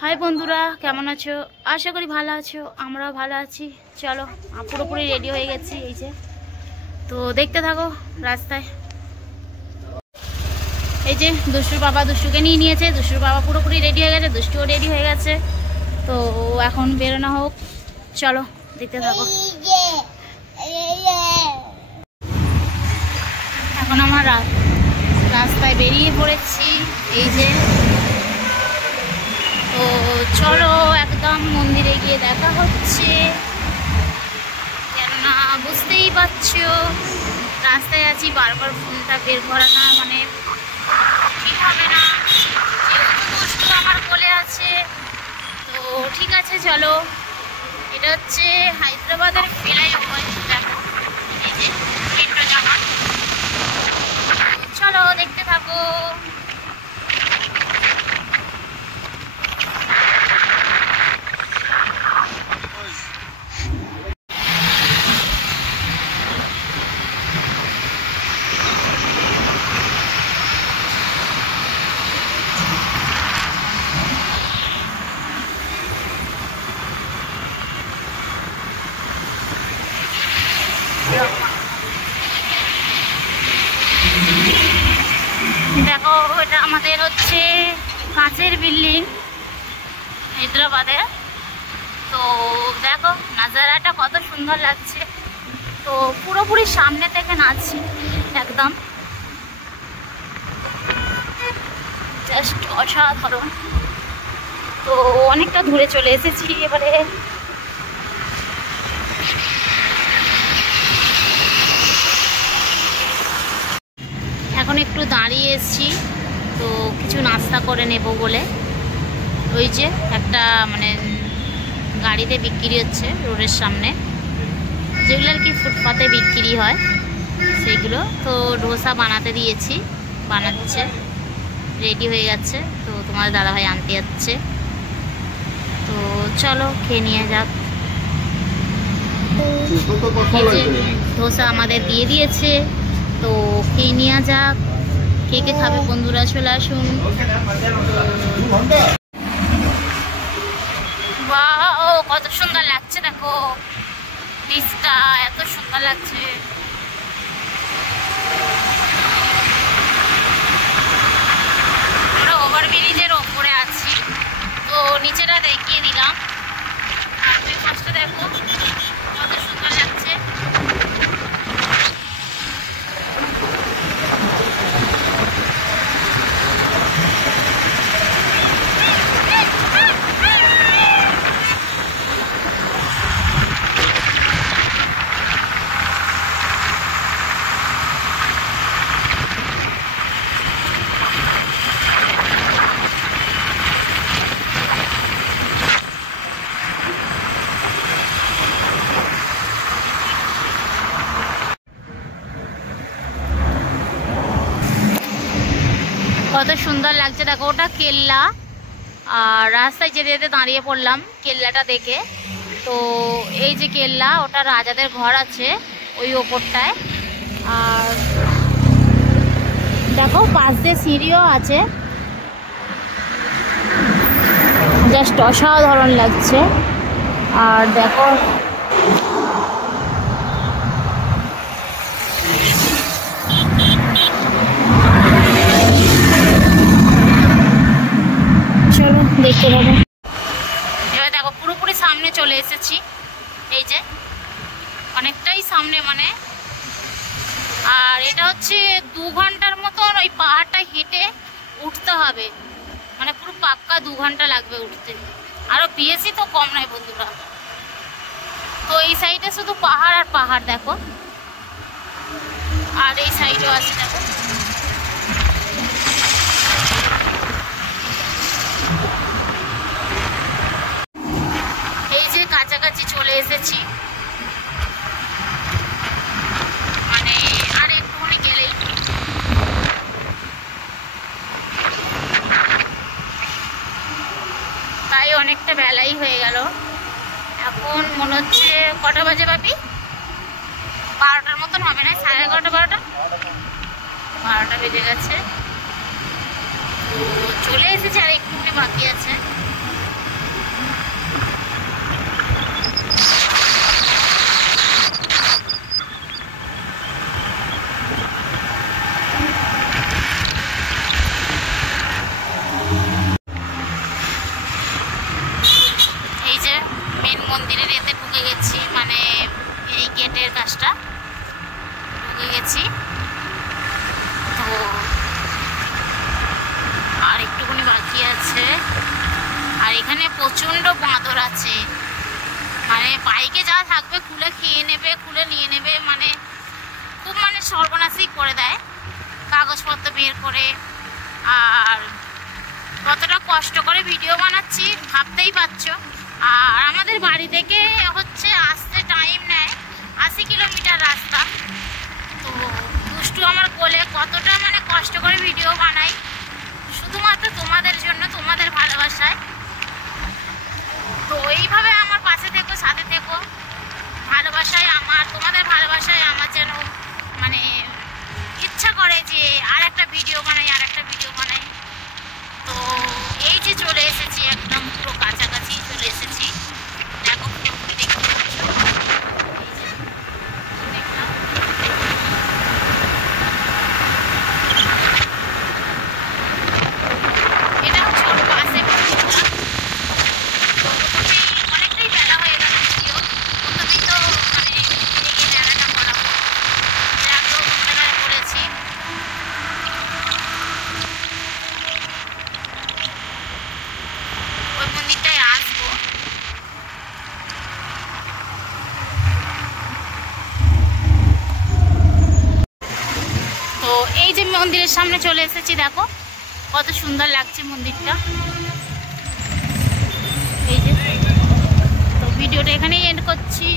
High বন্ধুরা, কেমন আছো? আশা করি ভালো আছো, আমরাও ভালো আছি। চলো, পুরোপুরি রেডি হয়ে গেছি। এই যে তো দেখতে থাকো রাস্তায়। এই যে দুষ্টুর বাবা দুষ্টুকে নিয়ে নিয়েছে। দুষ্টুর বাবা পুরোপুরি রেডি হয়ে গেছে, দুষ্টুও রেডি হয়ে গেছে। তো এখন বেরোনো হোক, চলো দেখতে থাকো। এখন আমার রাস্তায় বেরিয়ে পড়েছি। এই যে তো চলো একদম মন্দিরে গিয়ে দেখা হচ্ছে। কেননা বুঝতেই পারছো রাস্তায় আছি, বারবার ফোনটা বের করা না মানে ঠিক হবে না, যেহেতু দুষ্টু আমার কোলে আছে। তো ঠিক আছে চলো, এটা হচ্ছে হায়দ্রাবাদের ফ্লাইওভার। দেখো এই যে মেট্রো জামা। চলো দেখতে থাকো। দেখো এটা আমাদের হচ্ছে কাঁচের বিল্ডিং হায়দ্রাবাদে। তো দেখো নাজারাটা কত সুন্দর লাগছে। তো পুরোপুরি সামনে থেকে নাচছি একদম, জাস্ট অসাধারণ। তো অনেকটা দূরে চলে এসেছি এবারে। এখন একটু দাঁড়িয়ে এসেছি, তো কিছু নাস্তা করে নেব বলে। ওই যে একটা মানে গাড়িতে বিক্রি হচ্ছে রোডের সামনে, যেগুলো আর কি ফুটপাতে বিক্রি হয় সেইগুলো। তো ডোসা বানাতে দিয়েছি, বানাচ্ছে, রেডি হয়ে গেছে। তো তোমার দাদাভাই আনতে যাচ্ছে। তো চলো খেয়ে নিয়ে যাক। এই যে ডোসা আমাদের দিয়ে দিয়েছে, তো খেয়ে নেওয়া যাক। কে কে খাবে বন্ধুরা চলে আসুন। বাহ, কত সুন্দর লাগছে, দেখো পিসটা এত সুন্দর লাগছে। আমরা ওভারব্রিজের ওপরে আছি, তো নিচেটা দেখিয়ে দিলাম। আপনি ফার্স্টে দেখো কত সুন্দর লাগছে। কত সুন্দর লাগছে দেখো, ওটা কেল্লা। আর রাস্তায় যেতে যেতে দাঁড়িয়ে পড়লাম কেল্লাটা দেখে। তো এই যে কেল্লা, ওটা রাজাদের ঘর আছে ওই ওপরটায়। আর দেখো পাশ দিয়ে সিঁড়িও আছে, জাস্ট অসাধারণ লাগছে। আর দেখো দেখতে পাবো। এবার দেখো পুরোপুরি সামনে চলে এসেছি। এই যে অনেকটাই সামনে মানে। আর এটা হচ্ছে 2 ঘন্টার মতন ওই পাহাড়টা হেঁটে উঠতে হবে, মানে পুরো পাক্কা 2 ঘন্টা লাগবে উঠতে। আরো বেশি তো কম নয় বন্ধুরা। তো এই সাইডে শুধু পাহাড় আর পাহাড় দেখো, আর এই সাইডেও আছে দেখো। কাছাকাছি চলে এসেছি, মানে আর একটুখানি গেলেই। তাই অনেকটা বেলাই হয়ে গেল। এখন মনে হচ্ছে কটা বাজে ভাবি? 12টার মতন হবে না? 11:30 12টা বেজে গেছে। তো চলে এসেছে, আর একটু বাকি আছে। এই যে মেন মন্দিরের এতে ঢুকে গেছি, মানে এই গেটের কাজটা ঢুকে গেছি। তো আর একটুখানি বাকি আছে। আর এখানে প্রচণ্ড বাঁদর আছে, মানে বাইকে যা থাকবে খুলে খেয়ে নেবে, খুলে নিয়ে নেবে, মানে খুব মানে সর্বনাশই করে দেয় কাগজপত্র বের করে। আর কতটা কষ্ট করে ভিডিও বানাচ্ছি ভাবতেই পারছো। আর আমাদের বাড়ি থেকে হচ্ছে আসতে টাইম নেয় 80 কিলোমিটার রাস্তা। তো দুষ্টু আমার কোলে কতটা মানে কষ্ট করে ভিডিও বানাই শুধুমাত্র তোমাদের জন্য, তোমাদের ভালোবাসায়। তো এইভাবে আমার পাশে থেকো, সাথে থেকো। ভালোবাসায় আমার, তোমাদের ভালোবাসায় আমার যেন মানে ইচ্ছা করে যে আর একটা ভিডিও বানাই, আর একটা ভিডিও বানাই। তো এই যে চলে এসেছি, একদম পুরো কাছাকাছি চলে এসেছি। দেখো পুরোপুরি দেখতে পাচ্ছ, এটা হচ্ছে ওর পাশে মন্দিরটা। অনেকটাই বেলা হয়ে গেল, যদিও প্রথমেই তো মানে এই মেলাটা করাবো, একদম মেলায় করেছি। ওই মন্দিরটায় আসবো। তো এই যে মন্দিরের সামনে চলে এসেছি, দেখো কত সুন্দর লাগছে মন্দিরটা। এই যে, তো ভিডিওটা এখানেই এন্ড করছি।